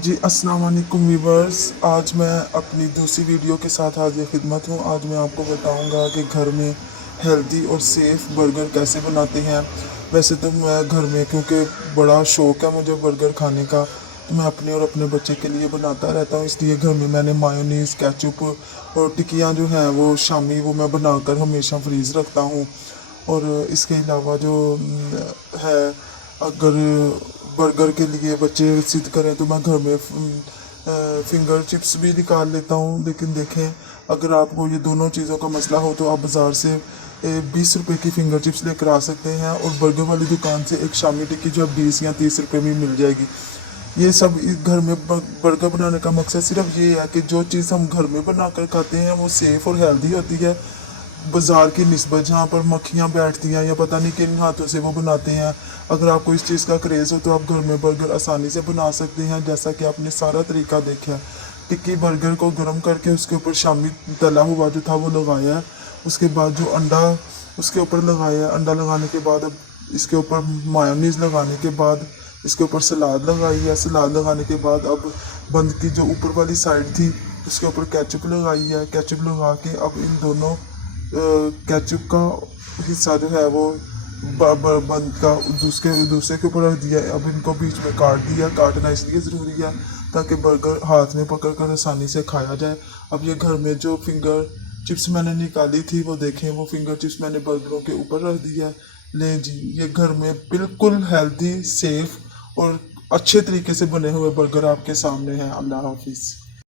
जी अस्सलाम वालेकुम वीवर्स। आज मैं अपनी दूसरी वीडियो के साथ हाजिर खिदमत हूँ। आज मैं आपको बताऊँगा कि घर में हेल्दी और सेफ़ बर्गर कैसे बनाते हैं। वैसे तो मैं घर में, क्योंकि बड़ा शौक़ है मुझे बर्गर खाने का, तो मैं अपने और अपने बच्चे के लिए बनाता रहता हूँ। इसलिए घर में मैंने मायोनीज़, केचप और टिक्कियाँ जो हैं वो शामी वो मैं बनाकर हमेशा फ्रीज़ रखता हूँ। और इसके अलावा जो है, अगर बर्गर के लिए बच्चे ज़िद करें तो मैं घर में फिंगर चिप्स भी निकाल लेता हूँ। लेकिन देखें, अगर आपको ये दोनों चीज़ों का मसला हो तो आप बाज़ार से 20 रुपए की फिंगर चिप्स लेकर आ सकते हैं, और बर्गर वाली दुकान से एक शामी टिक्की जो 20 या 30 रुपए में मिल जाएगी। ये सब घर में बर्गर बनाने का मकसद सिर्फ ये है कि जो चीज़ हम घर में बना कर खाते हैं वो सेफ़ और हेल्दी होती है। बाज़ार की निस्बत जहाँ पर मक्खियाँ बैठती हैं या पता नहीं किन हाथों से वो बनाते हैं। अगर आपको इस चीज़ का क्रेज़ हो तो आप घर में बर्गर आसानी से बना सकते हैं, जैसा कि आपने सारा तरीका देखा है। टिक्की बर्गर को गर्म करके उसके ऊपर शामी तला हुआ जो था वो लगाया है। उसके बाद जो अंडा उसके ऊपर लगाया है, अंडा लगाने के बाद अब इसके ऊपर मायोनीज़ लगाने के बाद इसके ऊपर सलाद लगाई है। सलाद लगाने के बाद अब बंद की जो ऊपर वाली साइड थी उसके ऊपर केचप लगाई है। केचप लगा के अब इन दोनों केचप का हिस्सा जो है वो बंद का दूसरे दूसरे के ऊपर रख दिया है। अब इनको बीच में काट दिया। काटना इसलिए ज़रूरी है ताकि बर्गर हाथ में पकड़ कर आसानी से खाया जाए। अब ये घर में जो फिंगर चिप्स मैंने निकाली थी वो देखें, वो फिंगर चिप्स मैंने बर्गरों के ऊपर रख दिया है। ले जी, ये घर में बिल्कुल हेल्दी, सेफ और अच्छे तरीके से बने हुए बर्गर आपके सामने हैं। अल्लाह हाफिज़।